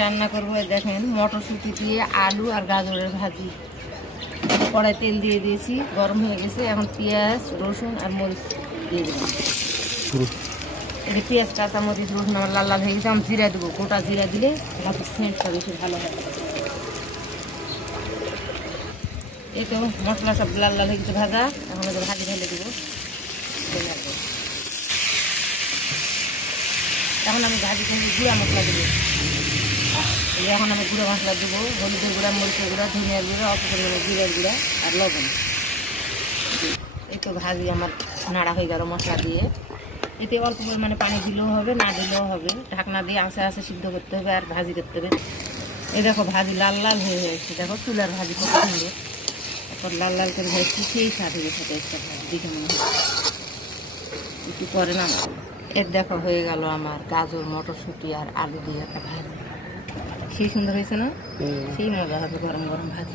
রান্না করবো, দেখেন মটরশুঁটি দিয়ে আলু আর গাজরের ভাজি। কড়াই তেল দিয়ে দিয়েছি, গরম হয়ে গেছে। এখন পেঁয়াজ, রসুন আর মরিচ দিয়ে দিলাম। এটা পেঁয়াজ, কাঁচামরিচ, রসুন আমার লাল লাল হয়ে গেছে। আমি জিরা দেবো, গোটা জিরা দিলে ভাতের সেন্টটা বেশি ভালো হয়। এই তো মশলা সব লাল লাল হয়ে গেছে ভাজা। এখন ওদের ভাজি ঢেলে দেবো। এখন আমি ভাজি খেলে গুঁড়া মশলা দেবো। এখন আমি গুঁড়া মশলা দেবো, হলুদের গুঁড়া, মরিচের গুঁড়া, ধনিয়ার গুঁড়া, অল্প পরিমাণে জিরার গুঁড়া আর লবণ। এই তো ভাজি আমার নাড়া হয়ে গেল মশলা দিয়ে। এতে অল্প পরিমাণে পানি দিলেও হবে, না দিলেও হবে। ঢাকনা দিয়ে আস্তে আস্তে সিদ্ধ করতে হবে আর ভাজি করতে হবে। এই দেখো ভাজি লাল লাল হয়ে গেছে। দেখো চুলার ভাজি কত সুন্দর। এখন লাল লাল করে ভাজছি, সেই স্বাদ হয়ে গেছে একটা ভাজি দেখে মনে হয়। একটু পরে না এর দেখো হয়ে গেল আমার গাজর, মটরশুঁটি আর আলু দিয়ে একটা ভাজি। সেই সুন্দর হয়েছে না? সেই মজা হবে গরম গরম ভাজি।